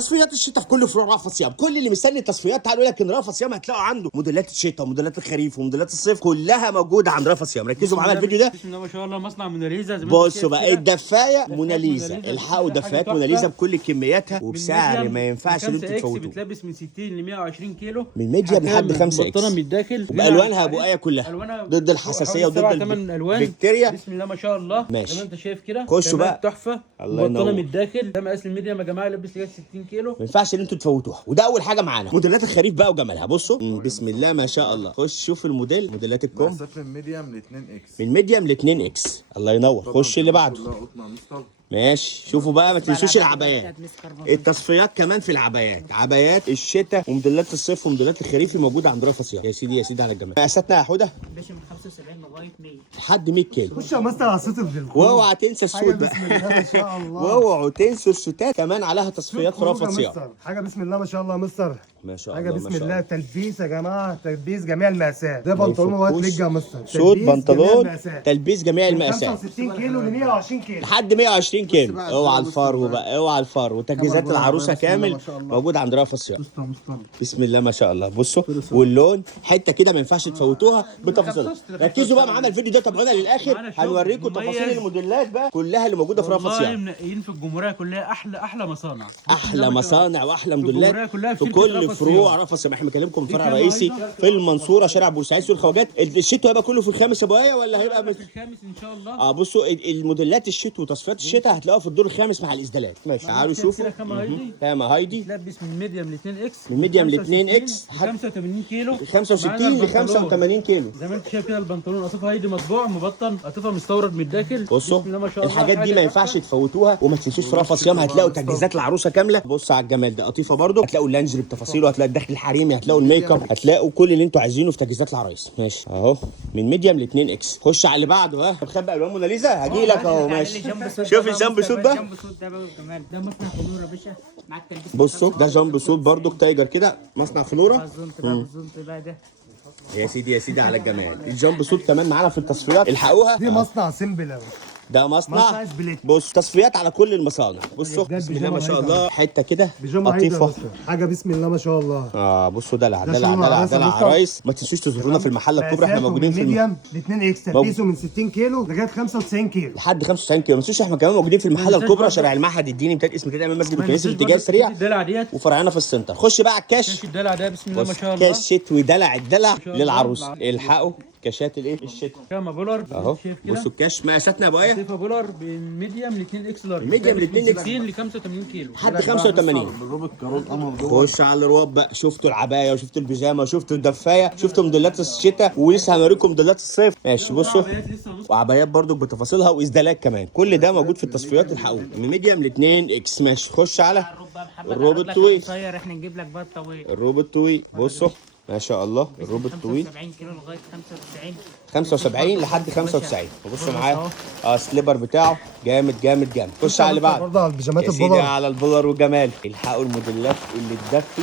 تصفيات الشتاء في كل فروع رأفت صيام. كل اللي مستني التصفيات تعالوا لك ان رأفت صيام هتلاقوا عنده موديلات الشتاء وموديلات الخريف وموديلات الصيف كلها موجوده عند رأفت صيام. ركزوا معانا الفيديو ده. بسم الله ما شاء الله، مصنع موناليزا. بصوا بقى الدفايه موناليزا، الحقوا دفايات موناليزا بكل كمياتها وبسعر ما ينفعش ان انتوا تفوتوه. بتلبس من 60 ل 120 كيلو، من ميديم لحد 5 اكس، بطانه من الداخل وبالوانها ابو ايه كلها ضد الحساسيه وضد البكتيريا. بسم الله ما شاء الله. ماشي. زي ما انت شايف كده، خشوا بقى تحفه. بطانه من الداخل، ده مقاس الميديم يا جماعه، لبس لغايه 60 كيلو، ما ينفعش ان انتوا تفوتوها. وده اول حاجه معانا موديلات الخريف بقى وجمالها. بصوا بسم الله ما شاء الله. خش شوف الموديل، موديلات الكم من ميديم ل 2 اكس، من ميديم ل 2 اكس. الله ينور. خش اللي بعده. ماشي. شوفوا بقى، ما تنسوش العبايات، التصفيات كمان في العبايات، عبايات الشتاء وموديلات الصيف وموديلات الخريفي موجوده عند رأفت صيام. يا سيدي يا سيدي على الجمال. مقاساتنا يا حوده باشا من 75 لغايه 100 لحد 100 كيلو. خش يا مستر على صوت الفيلم. واوعى تنسى السود بقى. بسم الله ما شاء الله. واوعوا تنسوا السوتات كمان عليها تصفيات في رأفت صيام. حاجه بسم الله ما شاء الله يا مستر. ما شاء حاجه الله بسم ما شاء الله. الله. تلبيس يا جماعه، تلبيس جميع المقاسات. ده بنطلون وايت ليج يا مستر. سود تلبيس بنطلون، جميع المقاسات. تلبيس جميع المقاسات، 65 كيلو ل 120 كيلو لحد 120 كيلو. اوعى الفرو بقى، اوعى الفرو. وتجهيزات العروسه كامل موجود عند رأفت صيام. بسم الله ما شاء الله. بصوا واللون حته كده ما ينفعش تفوتوها بتفاصيلها. ركزوا بقى معانا الفيديو ده، تابعونا للاخر هنوريكم تفاصيل الموديلات بقى كلها اللي موجوده في رأفت صيام. منقيين في الجمهوريه كلها، احلى مصانع، احلى مصانع واحلى موديلات كلها في في كل فروع رأفت صيام. احنا بنكلمكم في فرع رئيسي في المنصوره، شارع بورسعيد سوق الخواجات. الشتوى هيبقى كله في الخامس يا ابو ايه ولا هيبقى في الخامس ان شاء الله. بصوا الموديلات الشتوى وتصفيات الشتاء هتلاقوها في الدور الخامس مع الاسدالات. ماشي تعالوا شوفوا. خامه هايدي تلبس من ميديم ل 2 اكس، من ميديم ل 2 اكس 85 كيلو، 65 ل 85 كيلو. زي ما انت شايف كده. البنطلون قطيفه هايدي مطبوع مبطن، قطيفه مستورد من الداخل. بصوا بسم الله ما شاء الله. الحاجات دي ما ينفعش تفوتوها. وما تنسوش في رأفت صيام هتلاقوا تجهيزات العروسه كامله. بصوا على الجمال ده، قطيفه برده. هتلاقوا اللانجري بتفاصيله، هتلاقوا الداخل الحريمي، هتلاقوا الميك اب، هتلاقوا كل اللي انتوا عايزينه في تجهيزات العرايس. ماشي اهو من ميديم ل 2 اكس. خش على اللي بعده. ها مخبي الوان موناليزا هجي لك اهو. ماشي شوف الجامب سوت ده. جنب صوت ده بقى كمان، ده مصنع فلورا يا باشا، معاك تلبيس. بصوا ده جامب سوت برده تايجر كده، مصنع فلورا. بالظبط بقى ده يا سيدي يا سيدي على الجمال. الجامب سوت كمان معانا في التصفيات، الحقوها. دي مصنع سيمبل قوي. ده مصنع بص تصفيات على كل المصانع. بصوا بسم الله ما شاء الله. حته كده قطيفه، حاجه بسم الله ما شاء الله. بصوا دلع دلع دلع دلع عرايس. ما تنسوش تزورونا في المحل الكبرى. احنا موجودين في ميديم ل 2 اكس، تلبيسه من 60 كيلو لغايه 95 كيلو، لحد 95 كيلو. ما تنسوش احنا كمان موجودين في المحل الكبرى، شارع المعهد الديني بتاع اسم كده امام مسجد الكنيسه في الاتجاه السريع، الدلع ديت وفرعنا في السنتر. خش بقى على الكاش. الدلع ده بسم الله ما شاء الله. كاش شتوي دلع الدلع للعروسه. الحقوا كاشات الايه الشتاء كام بولر اهو. بصوا الكاش مقاساتنا يا ابو ايه. قطيفه بولر من ميديم ل 2 اكس لارج، ميديم ل 2 اكس 60 ل 85 كيلو، لحد 85. خش على الرواب بقى. شفتوا العبايه وشفتوا البيجامه وشفتوا الدفايه، شفتوا موديلات الشتاء، ولسه هنوريكم موديلات الصيف. ماشي بصوا، وعبايات برضو بتفاصيلها واسدالات كمان. كل ده موجود في التصفيات الحقوق من ميديم ل 2 اكس. ماشي خش على الروب الطويل. احنا نجيب لك بقى الطويل. الروب الطويل بصوا ما شاء الله. الروب الطويل 75 كيلو لغايه 95، 75 لحد 95. وبصوا معاه السليبر بتاعه جامد جامد جامد. خش على اللي بعده برضه على البيجامات يا سيدي، البولر. على البولر وجمال. الحقوا الموديلات اللي تدفي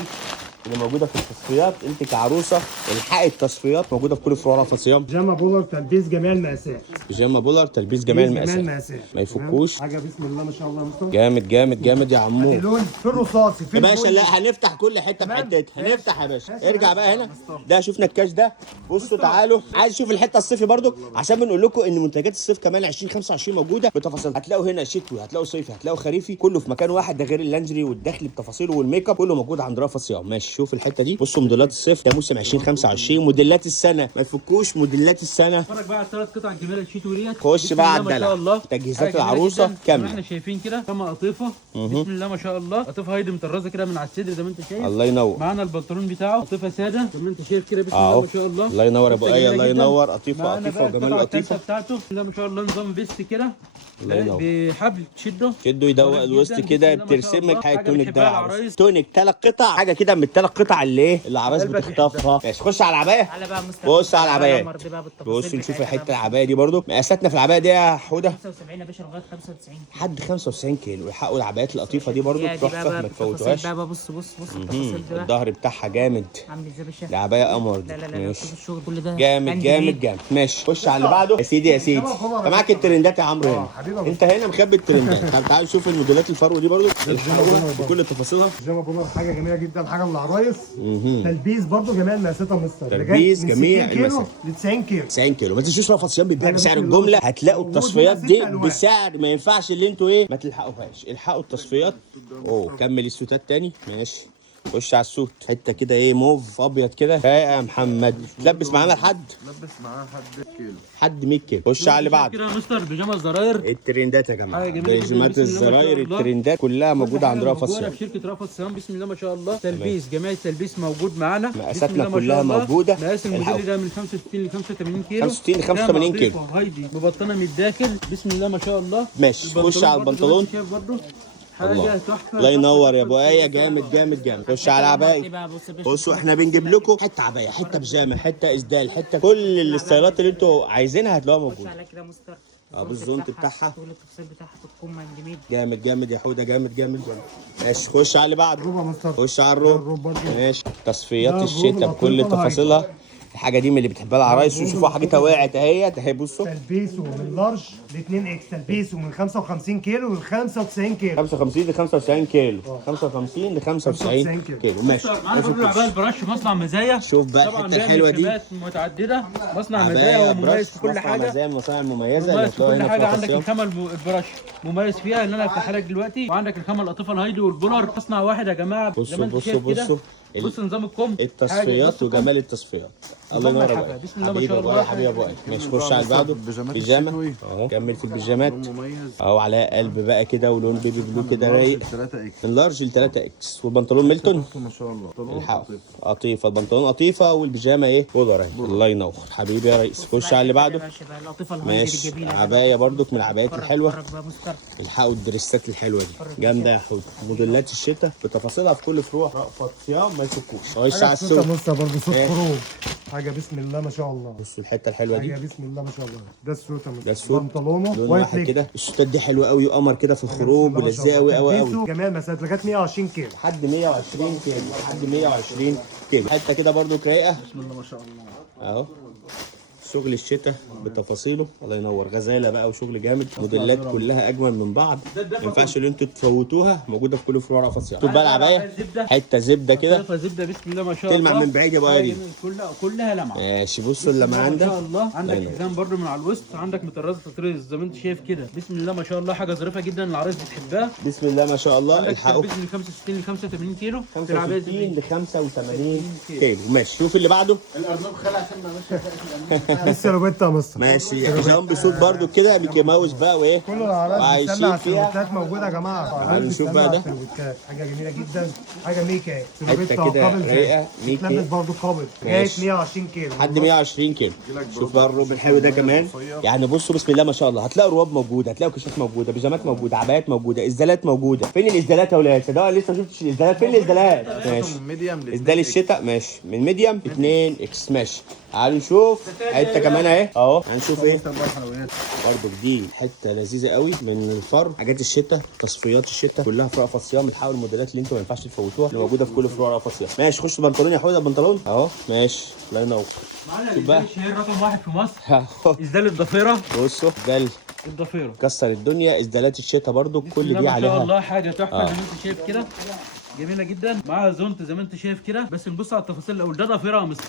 اللي موجوده في التصفيات. انت كعروسه الحقي التصفيات موجوده في كل فروع رأفت صيام. بيجاما بولر تلبيس جميع المقاسات. بيجاما بولر تلبيس جميع المقاسات، ما يفكوش. حاجه بسم الله ما شاء الله يا مصطفى. جامد جامد جامد يا عمو. اللون في الرصاصي في يا باشا لا هنفتح كل حته بحتتها. هنفتح يا باشا. ارجع بقى هنا. ده شفنا الكاش ده. بصوا تعالوا، عايز اشوف الحته الصيفي برضو عشان بنقول لكم ان منتجات الصيف كمان 2025 موجوده بتفاصيل. هتلاقوا هنا شتوي، هتلاقوا صيفي، هتلاقوا خريفي، كله في مكان واحد. ده غير اللانجري والداخلي بتفاصيله والميك اب، كله موجود عند رأفت صيام. ماشي شوف الحته دي. بصوا موديلات الصيف ده موسم 2025. موديلات السنه ما يفكوش موديلات السنه. اتفرج بقى على الثلاث قطع الجميله الشتوي ديت. خش بقى على الدلع، تجهيزات العروسه كامله. احنا شايفين كده كما قطيفه بسم الله ما شاء الله. قطيفه هايدي مطرزه كده من على الصدر زي ما انت شايف. الله ينور. معانا البنطلون بتاعه قطيفه ساده زي ما انت شايف كده بسم الله ما شاء الله. الله ينور يا ابو ايه. الله ينور. قطيفه قطيفه وجمال القطيفه قطيفه بتاعته بسم الله ما شاء الله. نظام فيست كده الله ينور. بحبل تشده يدوق الوسط كده. بترسمك حاجه تونيك ده عروس. تونيك 3 قطع، حاجه كده من ال3 قطع اللي ايه العرايس بتخطفها. ماشي خش على العبايه. تعالى بقى مستر. بص على العبايات. بص نشوف حته العبايه دي برضو. مقاساتنا في العبايه دي يا حوده 75 يا باشا لغايه 95 لحد 95 كيلو. يحقوا العبايات اللطيفه دي برضو تحفه ما تفوتوهاش. بقى بص التفاصيل دي بقى الظهر بتاعها جامد. عامل ازاي يا باشا؟ العبايه قمر دي. لا شوف الشغل كل ده جامد جامد جامد. ماشي خش على اللي بعده يا سيدي. يا سيدي انت معاك الترندات يا عمرو هنا. حبيبي انت هنا مخبي الترندات. طب تعال نشوف الموديلات الفرو دي برضو بكل تفاصيلها. الجامعه بولر حاجه جميله جدا، حاجه من العرايس. تلبيس برضو جميع المقاسات يا مستر. تلبيس من جميع 60 كيلو المقاسات. ل 90 كيلو. 90 كيلو. ما تنسوش رفعت صيام بيتباع أنا بسعر بسم الجمله. الله. هتلاقوا موجود التصفيات منها دي 6 ألوان. بسعر ما ينفعش اللي انتوا ايه ما تلحقوهاش. الحقوا التصفيات. اوه كمل السوتات تاني. ماشي خش على السوت. حته كده ايه موف ابيض كده رايقه يا محمد. تلبس معانا لحد لبس معاه حد كيلو. حد 100 كيلو. خش على اللي بعد. كده يا مستر بيجامه الزراير. الترندات يا جماعه. حاجة جميلة جداً. بيجامات بسم الله ما شاء الزراير الله. الترندات كلها موجوده عند رأفت موجودة صيام. في شركة رأفت صيام. بسم الله ما شاء الله. تلبيس جميع التلبيس موجود معانا. بسم مقاساتنا الله ما شاء كلها الله. موجودة. مقاس الحقوا. الموديل ده من 65 ل 85 كيلو. 65 ل 85 كيلو. كام عطيفة هايدي ببطانه من الداخل. بسم الله ما شاء الله. ماشي خش على برضو البنطلون. زي ما انت شايف برضو الله. حاجة تحفة. الله ينور يا تحفة. ابو ايه. جامد جامد جامد. خش على العباية. بقى بص يا باشا. بصوا احنا بنجيب لكم حته عبايه، حته بيجامه، حته اسدال، حته كل الستايلات اللي انتوا عايزينها هتلاقوها خش موجوده. على كده مستر. بالزونت بتاعها. كل التفاصيل بتاعها تكون من جميل. جامد جامد يا حوده. جامد جامد جامد. ماشي خش على اللي بعده. الروب يا مستر. خش على الروب الروب. برضو. ماشي تصفيات ده الشتاء الروب بكل الأطيفة تفاصيلها. الحاجه دي من اللي بتحبها العرايس. وشوفوا حاجتها وقعت اهيت اهي. بصوا تلبيسه من لارج ل 2 اكس. تلبيسه من 55 كيلو ل 95 كيلو. 55 ل 95 كيلو. 55 ل 95 كيلو. ماشي معانا برضو العباية البراش مصنع مزايا. شوف بقى طبعا الحته بيعمل الحلوه دي. خامات متعدده. مصنع عباية مزايا برش ومميز في كل مصنع حاجه. مزايا من المصانع المميزه اللي مميز في هتلاقوها كل هنا حاجه. في رأفت عندك صيام. الخامه البراش مميز فيها اللي انا هفتحها لك دلوقتي. وعندك الخامه القطيفه الهايدي والبولر. مصنع واحد يا جماعه. زي بصوا ما انت بصوا شايف كده. بصوا بص نظام الكم. التصفيات حاجة. وجمال التصفيات. الله ينور حاجة. عليك. بسم الله ما حبيبي شاء ابو الله. ايه حبيبي ابو ايه. ماشي خش على اللي بعده. البيجامات بيجامه الشتوي. اهو. كمل في البيجامات مميز. اهو على قلب بقى كده ولون بيبي بلو كده رايق. 3 اكس. من لارج ل 3 اكس. والبنطلون ميلتون ما شاء الله. طلعوا الحق قطيفه. البنطلون قطيفه والبيجامه ايه بودر اهي. الله ينور حبيبي يا ريس. خش على اللي بعده. القطيفه الهايدي ماشي الجميله. عبايه برضك من العبايات الحلوه. فرج بقى مستر. الحقوا الدريسات الحلوه دي جامده يا حوت. موديلات الشتاء بتفاصيلها في كل فروع رأفت صيام ما يفكوش. خش على صوت يا السوق. مستر برضه صوت إيه؟ خروج. حاجه بسم الله ما شاء الله. بصوا الحته الحلوه دي. حاجه بسم الله ما شاء الله. ده السوت يا مستر. ده السوت. بنطلونه لون وايت واحد ليج. كده. السوتات دي حلوه قوي وقمر كده في الخروج ولذيذه قوي قوي قوي. جميع المسافات لغايه 120 كيلو. لحد 120 كيلو. لحد 120 كيلو. حته كده برضو رايقه. بسم الله ما شاء الله. اهو شغل الشتاء بتفاصيله. الله ينور. غزاله بقى وشغل جامد. موديلات كلها اجمل من بعض. ما ينفعش اللي انتوا تفوتوها. موجوده في كل فروع رأفت صيام. شوف بقى العبايه حته زبده كده قطيفة زبده. بسم الله ما شاء الله. تلمع من بعيد يا ابو علي. كلها لمعه. ماشي بصوا اللمعان ما شاء ده. الله. عندك ينور. حزام برضو من على الوسط. عندك مطرزه تطريز زي ما انت شايف كده. بسم الله ما شاء الله. حاجه ظريفه جدا العرايس بتحبها. بسم الله ما شاء الله. عندك الحقوا تلبيس من 65 ل 85 كيلو. العباية 65 زبدة. ل 85 كيلو. ماشي شوف اللي بعده. لسه روبيتا يا مستر. ماشي حزام بصوت برضو كده ميكي ماوس بقى وايه. كل العرايس وعايشين بتسمع على فيها. السلوتات موجوده يا جماعه. تعالوا نشوف بقى ده. حاجه جميله جدا. حاجه ميكا. حته كده رايقه ميكي. تلبس برضه قابل. لغايه 120 كيلو. لحد 120 كيلو. شوف بقى الروب الحلو ده كمان. يعني بصوا بسم الله ما شاء الله. هتلاقوا رواب موجوده. هتلاقوا كشاف موجوده. بيجامات موجوده. عبايات موجوده. اسدالات موجوده. فين الاسدالات يا ولاد؟ صدقوا لسه ما شفتش الاسدالات. فين الاسدالات؟ ماشي. من ميديم ل اسدال الشتاء ماشي. من ميديم 2 اكس. ماشي تعالوا نشوف حته كمان اهي اهو. هنشوف ايه برضه دي. حته لذيذه قوي من الفرو. حاجات الشتاء تصفيات الشتاء كلها في رأفت صيام. الحقوا الموديلات اللي انتوا ما ينفعش تفوتوها اللي موجوده في كل فروع رأفت صيام. ماشي خش بنطلون يا حوده. بنطلون اهو ماشي. الله ينور. معانا شوف بقى. الشهير رقم واحد في مصر. اسدال الضفيره. بصوا ده الضفيره. كسر الدنيا. اسدالات الشتاء برضو بسم كل الله دي ما شاء عليها. الله. حاجه تحفه زي ما انت شايف كده. جميله جدا. معاها زونت زي ما انت شايف كده. بس نبص على التفاصيل الاول. ده ضفيره يا مستر.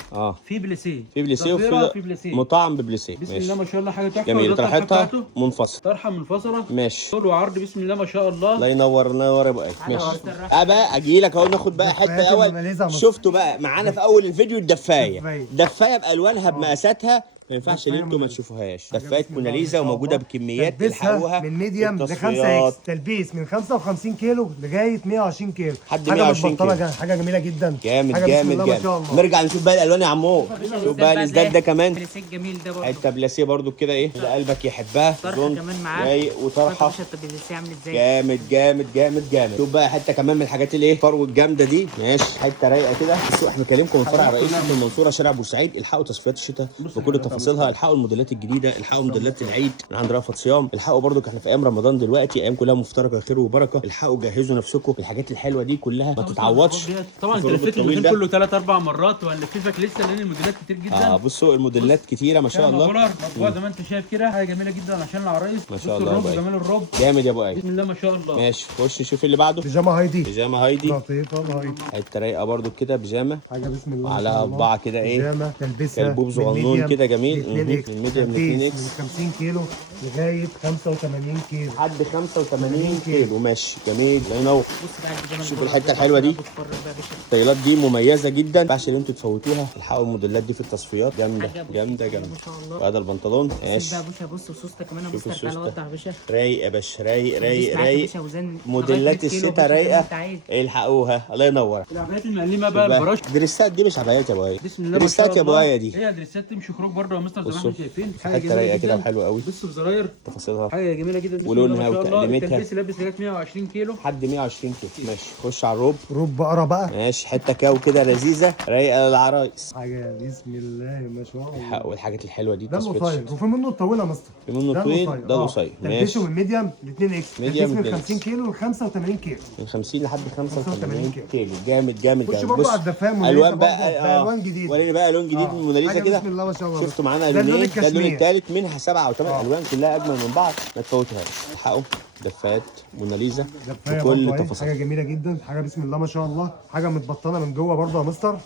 في بليسيه. في بليسيه ضفيرة في وفي بليسيه. مطعم ببليسيه. بسم ماشي الله ما شاء الله. حاجه تحفه. جميل. وده الطرحة طرحتها بتاعته. منفصل. طرحه منفصله. ماشي. طول وعرض. بسم الله ما شاء الله. الله ينور. الله ينور يا ابو ايه. ماشي بقى اجي لك اهو. ناخد بقى حته دفايات الاول. الموناليزا مصر. شفتوا بقى معانا في اول الفيديو الدفايه. دفاية. دفايه بالوانها بمقاساتها. ما ينفعش اللي انتوا ما تشوفوهاش. دفايه موناليزا وموجوده بكميات. تلبسها الحقوها. من ميديم ل 5 التصفيات. اكس. تلبيس من 55 كيلو لغايه 120 كيلو. لحد حاجه 120 متبطنة كيلو. حاجه جميله جدا. جامد حاجة بسم جامد الله ما شاء جامد. الله. نرجع نشوف بقى الالوان يا عمو. شوف بقى الازداد ده كمان. بليسيك جميل ده برضه. حته بلاسيه برضو كده ايه اللي قلبك يحبها. طرحه زون كمان معاه. رايق وطرحه. شفت البليسيه عامل ازاي. جامد جامد جامد جامد. شوف بقى حته كمان من الحاجات اللي ايه فرو الجامده دي. ماشي حته رايقه كده. بصوا احنا بنكلمكم من فرع رئيسي في المنصوره شارع بورسعيد. الحقوا تصفيات الشتاء بكل تفاصيلها. تفاصيلها. الحقوا الموديلات الجديده، الحقوا موديلات العيد من عند رأفت صيام. الحقوا برضو احنا في ايام رمضان دلوقتي، ايام كلها مفترجه خير وبركه. الحقوا جهزوا نفسكم بالحاجات الحلوه دي كلها ما تتعوضش. طبعا انت الفرن لفيت الطويل المكان ده. كله 3 4 مرات وهنلففك لسه لان الموديلات كتير جدا. بصوا الموديلات كتيره ما شاء الله. مطبوع زي ما انت شايف كده، حاجه جميله جدا عشان العرايس. ما شاء الله الرب بقى. جمال الرب جامد يا ابو ايه. بسم الله ما شاء الله. ماشي خش نشوف اللي بعده. بيجامه هايدي، بيجامه هايدي لطيفه هايدي، حته رايقه برضو كده بيجامه حاجه بسم الله ما على شاء الله. طباعه كده ايه بيجامه تلبسها كلبوب صغنون كده جميل. من الميديم من 2 اكس من 50 كيلو لغايه 85 كيلو. لحد 85 كيلو. ماشي جميل الله ينور. بص بقى البيجامه شوف اللي الحتة بره. الحلوة دي. بتفرج بقى يا باشا. التايلات دي مميزه جدا، ما ينفعش ان انتوا تفوتوها. الحقوا الموديلات دي في التصفيات جامده حاجة بص جامده كده جامده. ما شاء الله. وهذا البنطلون بص ماشي بقى يا باشا، بص وسوسته كمان يا شوف مستر. تعالى السوستة. وضح يا باشا. رايق يا باشا رايق رايق معاك يا رايق. باشا وزن موديلات لغاية 100 كيلو الشتاء يا باشا زي ما رايقه. انت عايز. الحقوها الله ينور. العبايات المقلمه بقى البراش. دريسات دي مش عبايات يا ابو ايه. بسم الله ما دريسات شاء يا ابو الله. ايه دي. هي دريسات تمشي خروج برضه يا مستر زي ما بصوا. احنا شايفين. حاجه حته جميله رايقه كده جدا. وحلوه قوي. بصوا بزراير. تفاصيلها حاجه جميله جدا. بسم ولونها الله ما شاء الله. وتقديمتها. التلبيس لابس لغايه 120 كيلو. لحد 120 كيلو. ماشي خش على الروب. روب بقره بقى، ماشي حته كاو كده لذيذه رايقه للعرايس. حاجه بسم الله ما شاء الله. الحقوا الحاجات الحلوه دي. ده تصفيات القصير وفي منه الطويل يا مستر. في منه ده الطويل القصير. ده القصير تلبسه ماشي. من ميديم ل 2 اكس، ميديم تلبسه من لإكس. 50 كيلو ل 85 كيلو. من 50 لحد 85 85 كيلو. جامد جامد خش جامد. برضه بص على الدفاهم الوان بقى الوان جديده. وريني بقى لون جديد من موناليزا حاجة كده. بسم الله ما شاء الله. شفتوا معانا ده اللون لونين، ده اللون الكشمير. الثالث منها 7 او 8 الوان كلها اجمل من بعض. ما تفوتهاش. الحقوا دفات موناليزا دفاية بكل برضه أهي، تفاصيلها. حاجه جميله جدا، حاجه بسم الله ما شاء الله، حاجه متبطنه من جوه برضه يا مستر.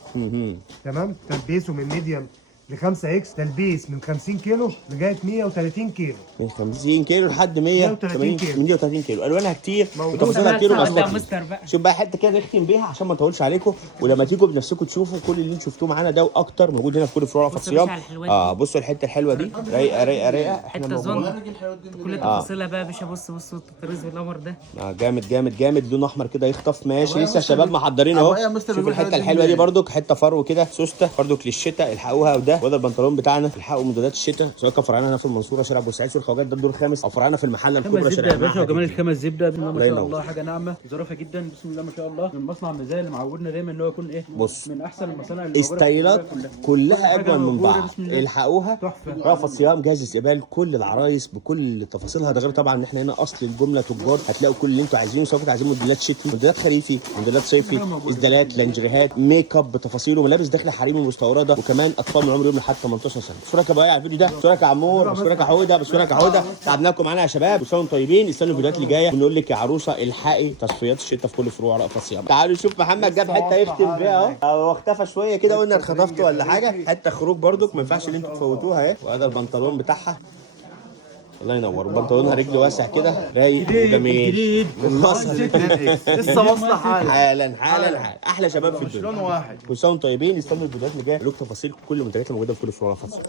تمام. تلبيسه من ميديم ل 5 اكس، تلبيس من 50 كيلو لغايه 130 كيلو. من 50 كيلو لحد 130 180 كيلو. 130 كيلو. الوانها كتير موجودة. وتفاصيلها كتير ده ومصنوعة. مستر بقى. شوف بقى حته كده نختم بيها عشان ما نطولش عليكم، ولما تيجوا بنفسكم تشوفوا كل اللي انتوا شفتوه معانا ده واكتر موجود هنا في كل فروع رأفت بص يا باشا صيام. على الحلوات دي. بصوا الحته الحلوه دي رايقه رايقه رايقه. احنا حته موجودين. زن كل تفاصيلها بقى يا باشا. بص الطريز والقمر ده. جامد جامد جامد. لون احمر كده يخطف. ماشي لسه يا شباب محضرين أبو اهو. إيه يا مستر شوف بيقول الحته حاجة الحلوه دي جميلة. برضك حته فرو كده سوسته برضك للشتاء. الحقوها. وده البنطلون بتاعنا. الحقوا موديلات الشتاء سواء كان فرعنا هنا في المنصوره شارع بورسعيد سوق الخواجات ده الدور الخامس، او فرعنا في المحله خمس الكبرى زبده شارع يا باشا المعهد. وكمان الخمس زبده. بسم الله ما الله شاء ينور. الله. حاجه ناعمه ظريفه جدا. بسم الله ما شاء الله. من مصنع مزايا اللي معودنا دايما ان هو يكون ايه. بص. من احسن المصانع اللي موجودة في ستايلات القاهرة كلها كل حاجة اجمل من موجودة. بعض. بسم الله. الحقوها. تحفة. رأفت صيام جاهز استقبال كل العرايس بكل تفاصيلها. ده غير طبعا ان احنا هنا اصل الجمله تجار. هتلاقوا كل اللي انتوا عايزينه سواء كنتوا عايزين موديلات شتوي موديلات خريفي موديلات صيفي اسدالات لانجريهات ميك اب بتفاصيله ملابس داخله حريمي مستورده وكمان اطفال من عمر يوم لحد 18 سنه. بشكرك يا بقى على الفيديو ده. بشكرك يا عمور. بشكرك يا حوده. بشكرك يا حوده. تعبناكم معانا يا شباب. وسلام طيبين. استنوا الفيديوهات اللي جايه ونقول لك يا عروسه الحقي تصفيات الشتاء في كل فروع رأفت صيام. تعالوا نشوف محمد جاب حته يختم بيها اهو. هو اختفى شويه كده قلنا اتخطفت ولا حاجه. حته خروج برضك ما ينفعش ان انتوا تفوتوها اهي. وهذا البنطلون بتاعها الله ينور. بنطلونها رجل واسع كده رايق وجميل. من مصر. لسه واصله حالا. حالا احلى شباب في لون الدنيا. واحد. كل سنه وانتم طيبين. استنوا الفيديوهات اللي جايه لكم تفاصيل كل المنتجات الموجوده في كل فروع رأفت صيام.